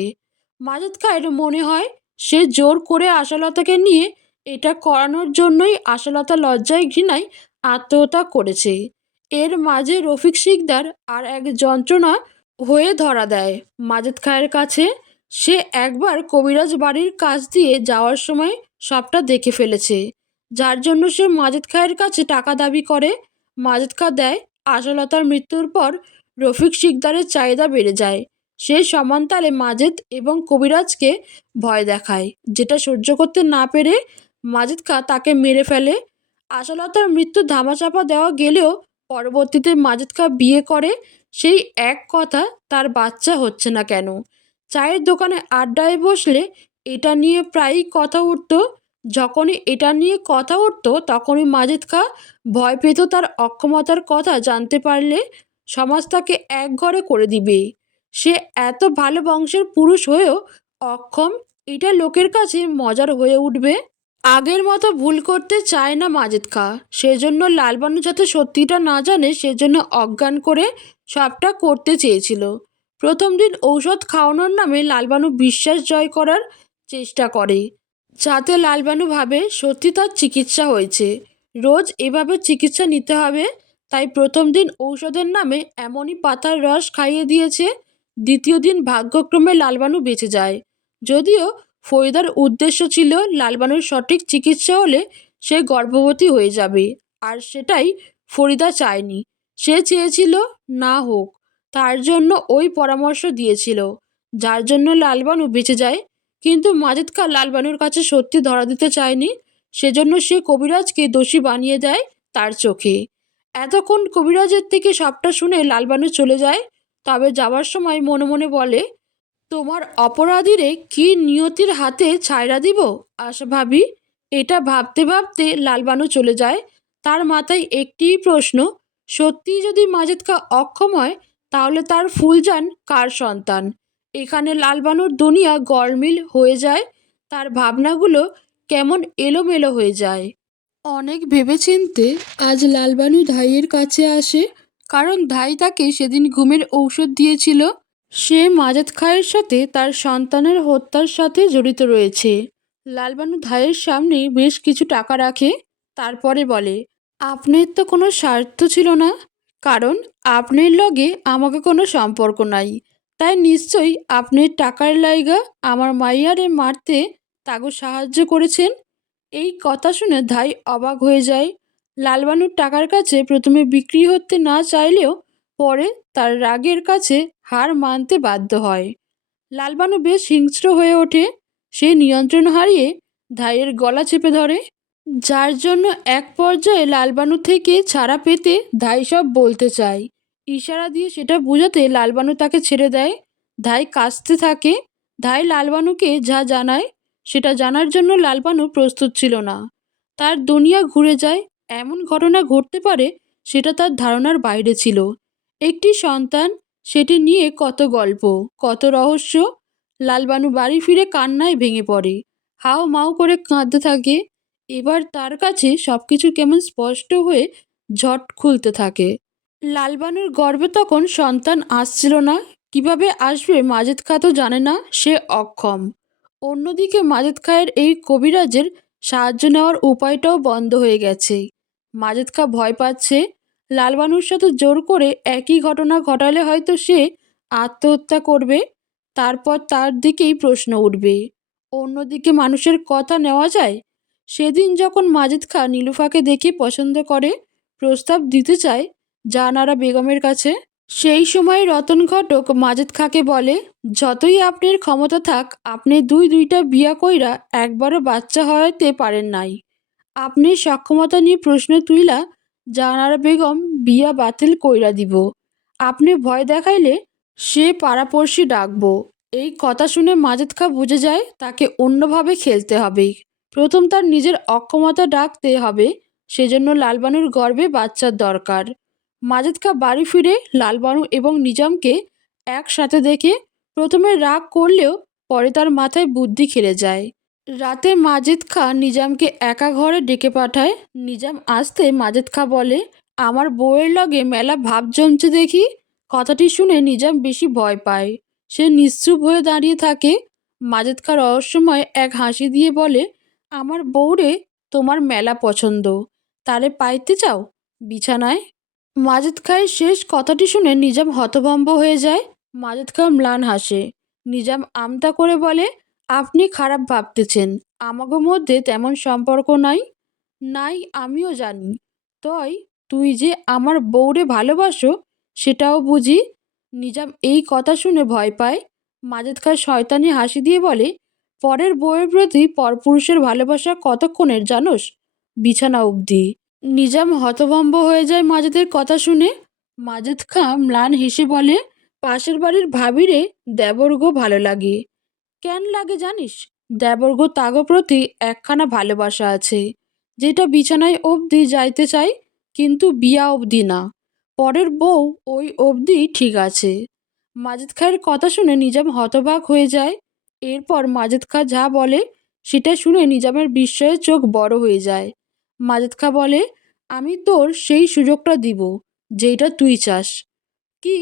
মাজেদ খাঁয়ের মনে হয় সে জোর করে আশালতাকে নিয়ে এটা করানোর জন্যই আশালতা লজ্জায় ঘৃণায় আত্মহত্যা করেছে। এর মাঝে রফিক শিকদার আর এক যন্ত্রণা হয়ে ধরা দেয় মাজেদ খাঁয়ের কাছে। সে একবার কবিরাজ বাড়ির কাছ দিয়ে যাওয়ার সময় সবটা দেখে ফেলেছে, যার জন্য সে মাজেদ খাঁয়ের কাছে টাকা দাবি করে। মাজেদ খাঁ দেয়। আশালতার মৃত্যুর পর রফিক শিকদারের চাহিদা বেড়ে যায়। সে সমানতালে মাজেদ এবং কবিরাজকে ভয় দেখায়, যেটা সহ্য করতে না পেরে মাজেদ খাঁ তাকে মেরে ফেলে। আশালতার মৃত্যু ধামাচাপা দেওয়া গেলেও পরবর্তীতে মাজেদ খাঁ বিয়ে করে। সেই এক কথা, তার বাচ্চা হচ্ছে না কেন। চায়ের দোকানে আড্ডায় বসলে এটা নিয়ে প্রায়ই কথা উঠত। যখনই এটা নিয়ে কথা উঠত তখনই মাজেদ খাঁ ভয় পেত তার অক্ষমতার কথা জানতে পারলে সমাজ তাকে একঘরে করে দিবে। সে এত ভালো বংশের পুরুষ হয়েও অক্ষম, এটা লোকের কাছে মজার হয়ে উঠবে। আগের মতো ভুল করতে চায় না মাজেদ খাঁ। সেজন্য লালবানু যাতে সত্যিটা না জানে সেজন্য অজ্ঞান করে সবটা করতে চেয়েছিল। প্রথম দিন ঔষধ খাওয়ানোর নামে লালবানু বিশ্বাস জয় করার চেষ্টা করে, যাতে লালবানু ভাবে সত্যি তার চিকিৎসা হয়েছে। রোজ এভাবে চিকিৎসা নিতে হবে। তাই প্রথম দিন ঔষধের নামে এমনই পাতার রস খাইয়ে দিয়েছে। দ্বিতীয় দিন ভাগ্যক্রমে লালবানু বেঁচে যায়। যদিও ফরিদার উদ্দেশ্য ছিল লালবানুর সঠিক চিকিৎসা হলে সে গর্ভবতী হয়ে যাবে, আর সেটাই ফরিদা চায়নি। সে চেয়েছিল না হোক, তার জন্য ওই পরামর্শ দিয়েছিল, যার জন্য লালবানু বেঁচে যায়। কিন্তু মাজেদ খাঁ লালবানুর কাছে সত্যি ধরা দিতে চায়নি। সেজন্য সে কবিরাজকে দোষী বানিয়ে দেয় তার চোখে। এতক্ষণ কবিরাজের থেকে সবটা শুনে লালবানু চলে যায়। তবে যাওয়ার সময় মনে মনে বলে, তোমার অপরাধীরে কি নিয়তির হাতে ছাইড়া দিব আশা ভাবি। এটা ভাবতে ভাবতে লালবানু চলে যায়। তার মাথায় একটিই প্রশ্ন, সত্যিই যদি মাজেদ খাঁ অক্ষম হয় তাহলে তার ফুলজান কার সন্তান? এখানে লালবানুর দুনিয়া গরমিল হয়ে যায়। তার ভাবনাগুলো কেমন এলোমেলো হয়ে যায়। অনেক ভেবেচিন্তে আজ লালবানু ধাইয়ের কাছে আসে, কারণ ধাই তাকে সেদিন ঘুমের ঔষধ দিয়েছিল। সে মাজেদ খাঁয়ের সাথে তার সন্তানের হত্যার সাথে জড়িত রয়েছে। লালবানু ধাইয়ের সামনে বেশ কিছু টাকা রাখে, তারপরে বলে, আপনার তো কোনো স্বার্থ ছিল না, কারণ আপনার লগে আমাকে কোনো সম্পর্ক নাই। তাই নিশ্চয়ই আপনার টাকার লাইগা আমার মাইয়ারে মারতে তাগো সাহায্য করেছেন। এই কথা শুনে ধাই অবাক হয়ে যায়। লালবানুর টাকার কাছে প্রথমে বিক্রি হতে না চাইলেও পরে তার রাগের কাছে হার মানতে বাধ্য হয়। লালবানু বেশ হিংস্র হয়ে ওঠে। সে নিয়ন্ত্রণ হারিয়ে ধাইয়ের গলা চেপে ধরে, যার জন্য এক পর্যায়ে লালবানু থেকে ছাড়া পেতে ধাই সব বলতে চায়। ইশারা দিয়ে সেটা বোঝাতে লালবানু তাকে ছেড়ে দেয়। ধাই কাঁদতে থাকে। ধাই লালবানুকে যা জানায় সেটা জানার জন্য লালবানু প্রস্তুত ছিল না। তার দুনিয়া ঘুরে যায়। এমন ঘটনা ঘটতে পারে সেটা তার ধারণার বাইরে ছিল। একটি সন্তান, সেটি নিয়ে কত গল্প, কত রহস্য। লালবানু বাড়ি ফিরে কান্নায় ভেঙে পড়ে, হাও মাও করে কাঁদতে থাকে। এবার তার কাছে সবকিছু কেমন স্পষ্ট হয়ে ঝট খুলতে থাকে। লালবানুর গর্ভে তখন সন্তান আসছিল না। কিভাবে আসবে মাজেদ খাঁ তো জানে না, সে অক্ষম। অন্যদিকে মাজেদ খাঁয়ের এই কবিরাজের সাহায্য নেওয়ার উপায়টাও বন্ধ হয়ে গেছে। মাজেদ খাঁ ভয় পাচ্ছে, লালবানুর সাথে জোর করে একই ঘটনা ঘটালে হয়তো সে আত্মহত্যা করবে। তারপর তার দিকেই প্রশ্ন উঠবে। অন্যদিকে মানুষের কথা নেওয়া যায়। সেদিন যখন মাজেদ খাঁ নীলুফাকে দেখে পছন্দ করে, প্রস্তাব দিতে চায় জাহানারা বেগমের কাছে, সেই সময় রতন ঘটক মাজেদ খাঁকে বলে, যতই আপনার ক্ষমতা থাক আপনি দুইটা বিয়া কইরা একবারও বাচ্চা হওয়াতে পারেন নাই। আপনি সক্ষমতা নিয়ে প্রশ্ন তুইলা জাহানারা বেগম বিয়া বাতিল কইরা দিব। আপনি ভয় দেখাইলে সে পাড়াপড়শি ডাকবো। এই কথা শুনে মাজেদ খাঁ বুঝে যায় তাকে অন্যভাবে খেলতে হবে। প্রথম তার নিজের অক্ষমতা ডাকতে হবে। সেজন্য লালবানুর গর্ভে বাচ্চার দরকার। মাজেদ খাঁ বাড়ি ফিরে লালবানু এবং নিজামকে একসাথে দেখে প্রথমে রাগ করলেও পরে তার মাথায় বুদ্ধি খেলে যায়। রাতে মাজেদ খাঁ নিজামকে একা ঘরে ডেকে পাঠায়। নিজাম আসতে মাজেদ খাঁ বলে, আমার বউয়ের লগে মেলা ভাব জমছে দেখি। কথাটি শুনে নিজাম বেশি ভয় পায়। সে নিশ্চুপ হয়ে দাঁড়িয়ে থাকে। মাজেদ খাঁ রহস্যময় এক হাসি দিয়ে বলে, আমার বউরে তোমার মেলা পছন্দ, তারে পাইতে চাও বিছানায়? মাজেদ খাঁয়ের শেষ কথাটি শুনে নিজাম হতভম্ব হয়ে যায়। মাজেদ খাঁ ম্লান হাসে। নিজাম আমতা করে বলে, আপনি খারাপ ভাবতেছেন, আমাগো মধ্যে তেমন সম্পর্ক নাই। নাই আমিও জানি। তয় তুই যে আমার বউরে ভালোবাসো সেটাও বুঝি। নিজাম এই কথা শুনে ভয় পায়। মাজেদ খাঁ শয়তানি হাসি দিয়ে বলে, পরের বউয়ের প্রতি পরপুরুষের ভালোবাসা কতক্ষণের জানোস? বিছানা অবধি। নিজাম হতভম্ব হয়ে যায় মাজেদের কথা শুনে। মাজেদ খাঁ ম্লান হেসে বলে, পাশের বাড়ির ভাবিরে দেবরগো ভালো লাগে। কেন লাগে জানিস? দেবরগো তাগো প্রতি একখানা ভালোবাসা আছে, যেটা বিছানায় অবধি যাইতে চাই, কিন্তু বিয়া অবধি না। পরের বউ ওই অবধি ঠিক আছে। মাজেদ খাঁয়ের কথা শুনে নিজাম হতবাক হয়ে যায়। এরপর মাজেদ খাঁ যা বলে সেটা শুনে নিজামের বিস্ময়ে চোখ বড় হয়ে যায়। মাজেদ খাঁ বলে, আমি তোর সেই সুযোগটা দিব যেইটা তুই চাস। কি?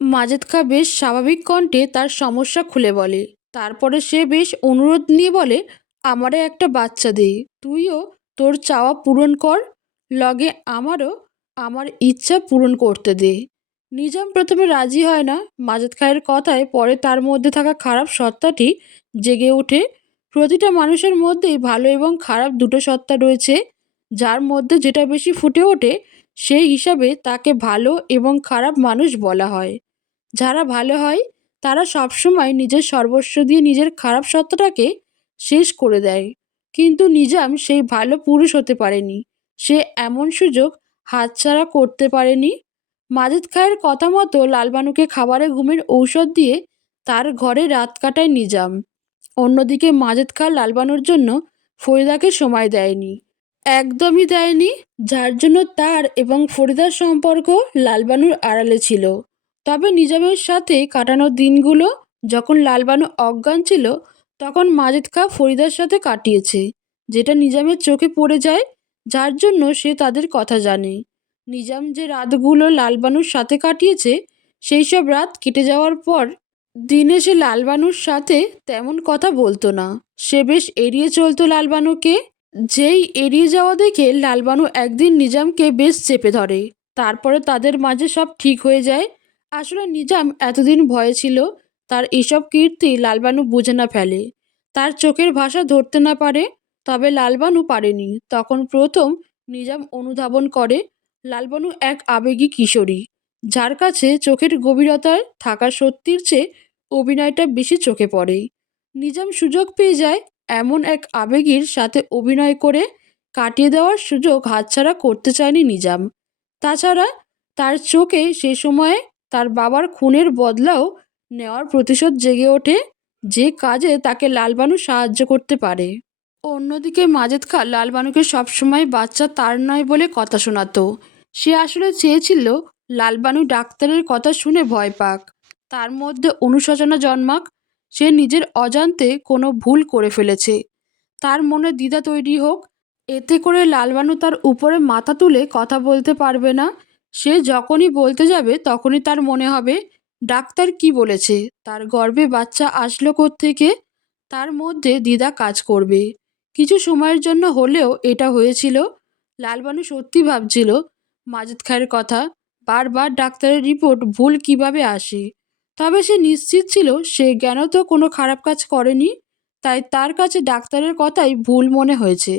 মাজেদ খাঁ বেশ স্বাভাবিক কণ্ঠে তার সমস্যা খুলে বলে। তারপরে সে বেশ অনুরোধ নিয়ে বলে, আমারে একটা বাচ্চা দে, তুইও তোর চাওয়া পূরণ কর, লগে আমারও আমার ইচ্ছা পূরণ করতে দে। নিজাম প্রথমে রাজি হয় না। মাজেদ খাঁয়ের কথায় পরে তার মধ্যে থাকা খারাপ সত্তাটি জেগে ওঠে। প্রতিটা মানুষের মধ্যেই ভালো এবং খারাপ দুটো সত্তা রয়েছে। যার মধ্যে যেটা বেশি ফুটে ওঠে সেই হিসাবে তাকে ভালো এবং খারাপ মানুষ বলা হয়। যারা ভালো হয় তারা সবসময় নিজের সর্বস্ব দিয়ে নিজের খারাপ সত্তাটাকে শেষ করে দেয়। কিন্তু নিজাম সেই ভালো পুরুষ হতে পারেনি। সে এমন সুযোগ হাতছাড়া করতে পারেনি। মাজেদ খাঁয়ের কথা মতো লালবানুকে খাবারে ঘুমের ঔষধ দিয়ে তার ঘরে রাত কাটায় নিজাম। অন্যদিকে মাজেদ খাঁ লালবানুর জন্য ফরিদাকে সময় দেয়নি, একদমই দেয়নি, যার জন্য তার এবং ফরিদার সম্পর্ক লালবানুর আড়ালে ছিল। তবে নিজামের সাথে কাটানো দিনগুলো, যখন লালবানু অজ্ঞান ছিল, তখন মাজেদ খাঁ ফরিদার সাথে কাটিয়েছে, যেটা নিজামের চোখে পড়ে যায়, যার জন্য সে তাদের কথা জানে। নিজাম যে রাতগুলো লালবানুর সাথে কাটিয়েছে, সেই সব রাত কেটে যাওয়ার পর দিনে সে লালবানুর সাথে তেমন কথা বলতো না। সে বেশ এড়িয়ে চলতো লালবানুকে। যেই এড়িয়ে যাওয়া দেখে লালবানু একদিন নিজামকে বেশ চেপে ধরে। তারপরে তাদের মাঝে সব ঠিক হয়ে যায়। আসলে নিজাম এতদিন ভয়ে ছিল, তার এসব কীর্তি লালবানু বুঝে না ফেলে, তার চোখের ভাষা ধরতে না পারে। তবে লালবানু পারেনি। তখন প্রথম নিজাম অনুধাবন করে লালবানু এক আবেগী কিশোরী, যার কাছে চোখের গভীরতায় থাকা সত্যির চেয়ে অভিনয়টা বেশি চোখে পড়ে। নিজাম সুযোগ পেয়ে যায় এমন এক আবেগীর সাথে অভিনয় করে কাটিয়ে দেওয়ার সুযোগ হাতছাড়া করতে চায়নি নিজাম। তাছাড়া তার চোখে সে সময়ে তার বাবার খুনের বদলাও নেওয়ার প্রতিশোধ জেগে ওঠে, যে কাজে তাকে লালবানু সাহায্য করতে পারে। অন্যদিকে মাজেদ খাঁ লালবানুকে সবসময় বাচ্চা তার নয় বলে কথা শোনাতো। সে আসলে চেয়েছিল লালবানু ডাক্তারের কথা শুনে ভয় পাক, তার মধ্যে অনুশোচনা জন্মাক, সে নিজের অজান্তে কোনো ভুল করে ফেলেছে, তার মনে দ্বিধা তৈরি হোক। এতে করে লালবানু তার উপরে মাথা তুলে কথা বলতে পারবে না। সে যখনই বলতে যাবে তখনই তার মনে হবে ডাক্তার কি বলেছে, তার গর্ভে বাচ্চা আসলো কোত্থেকে, তার মধ্যে দ্বিধা কাজ করবে। কিছু সময়ের জন্য হলেও এটা হয়েছিল। লালবানু সত্যি ভাবছিল মাজেদ খাঁয়ের কথা, বারবার ডাক্তারের রিপোর্ট ভুল কিভাবে আসে। তবে সে নিশ্চিত ছিল সে জ্ঞানত কোনো খারাপ কাজ করেনি, তাই তার কাছে ডাক্তারের কথাই ভুল মনে হয়েছে।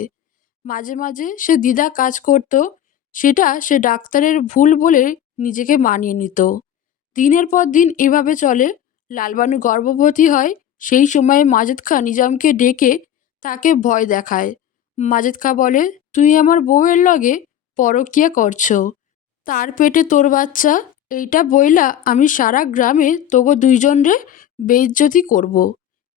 মাঝে মাঝে সে দ্বিধা কাজ করত, সেটা সে ডাক্তারের ভুল বলে নিজেকে মানিয়ে নিত। দিনের পর দিন এভাবে চলে। লালবানু গর্ভবতী হয়। সেই সময়ে মাজেদ খাঁ নিজামকে ডেকে তাকে ভয় দেখায়। মাজেদ খাঁ বলে, তুই আমার বউয়ের লগে পরকিয়া করছো, তার পেটে তোর বাচ্চা, এইটা বইলা আমি সারা গ্রামে তোগো দুইজনরে বেইজ্জতি করব।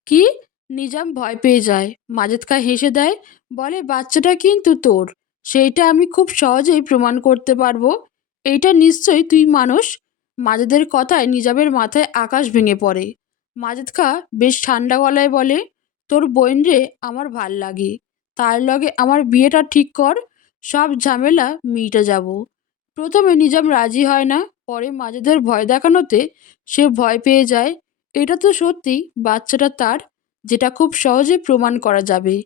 কি? নিজাম ভয় পেয়ে যায়। মাজেদ খাঁ হেসে দেয়, বলে, বাচ্চাটা কিন্তু তোর, সেইটা আমি খুব সহজেই প্রমাণ করতে পারবো। এইটা নিশ্চয়ই তুই মানুষ। মাজেদের কথায় নিজামের মাথায় আকাশ ভেঙে পড়ে। মাজেদ খাঁ বেশ ঠান্ডা গলায় বলে, তোর বোন রে আমার ভাল লাগে, তার লগে আমার বিয়েটা ঠিক কর, সব ঝামেলা মিটে যাব। প্রথমে নিজাম রাজি হয় না, পরে মাজেদের ভয় দেখানোতে সে ভয় পেয়ে যায়। এটা তো সত্যি বাচ্চাটা তার, যেটা খুব সহজে প্রমাণ করা যাবে।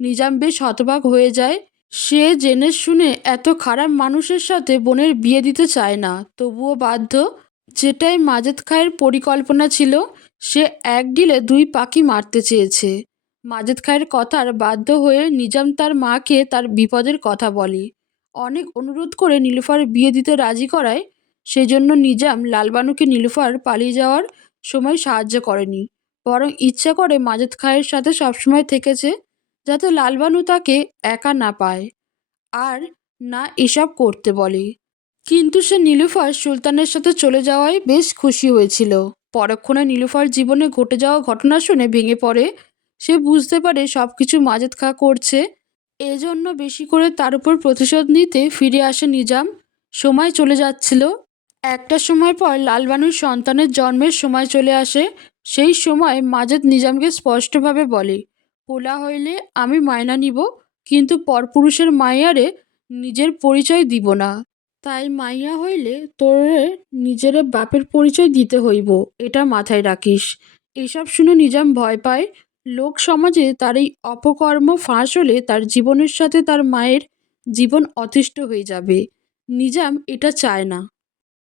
নিজাম বেশ হতবাক হয়ে যায়। সে জেনে শুনে এত খারাপ মানুষের সাথে বোনের বিয়ে দিতে চায় না, তবুও বাধ্য। যেটাই মাজেদ খাঁয়ের পরিকল্পনা ছিল, সে এক ঢিলে দুই পাখি মারতে চেয়েছে। মাজেদ খাঁয়ের কথার বাধ্য হয়ে নিজাম তার মাকে তার বিপদের কথা বলে। অনেক অনুরোধ করে নীলুফার বিয়ে দিতে রাজি করায়। সেজন্য নিজাম লালবানুকে নীলুফার পালিয়ে যাওয়ার সময় সাহায্য করেনি, বরং ইচ্ছা করে মাজেদ খাঁয়ের সাথে সবসময় থেকেছে, যাতে লালবানু তাকে একা না পায় আর না এসব করতে বলে। কিন্তু সে নীলুফার সুলতানের সাথে চলে যাওয়ায় বেশ খুশি হয়েছিল। পরক্ষণে নীলুফার জীবনে ঘটে যাওয়া ঘটনা শুনে ভেঙে পড়ে। সে বুঝতে পারে সব কিছু মাজেদ খাঁ করছে, এজন্য বেশি করে তার উপর প্রতিশোধ নিতে ফিরে আসে নিজাম। সময় চলে যাচ্ছিল। একটা সময় পর লালবানুর সন্তানের জন্মের সময় চলে আসে। সেই সময় মাজেদ নিজামকে স্পষ্টভাবে বলে, পোলা হইলে আমি মায়না নিব, কিন্তু পরপুরুষের মাইয়ারে নিজের পরিচয় দিব না। তাই মাইয়া হইলে তোরে নিজের বাপের পরিচয় দিতে হইব, এটা মাথায় রাখিস। এসব শুনে নিজাম ভয় পায়। লোক সমাজে তার এই অপকর্ম ফাঁস হলে তার জীবনের সাথে তার মায়ের জীবন অতিষ্ঠ হয়ে যাবে। নিজাম এটা চায় না।